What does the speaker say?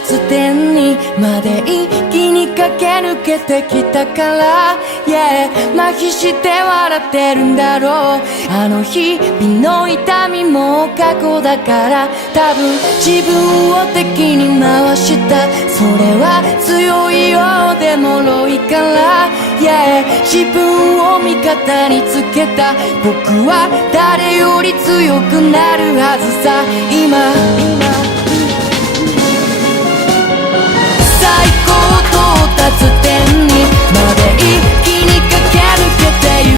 達点にまで一気に駆け抜けてきたから、yeah、麻痺して笑ってるんだろう。あの日々の痛みも過去だから、多分自分を敵に回した。それは強いようで脆いから、yeah、自分を味方につけた。僕は誰より強くなるはずさ。今最高到達点にまで一気に駆け抜けてゆく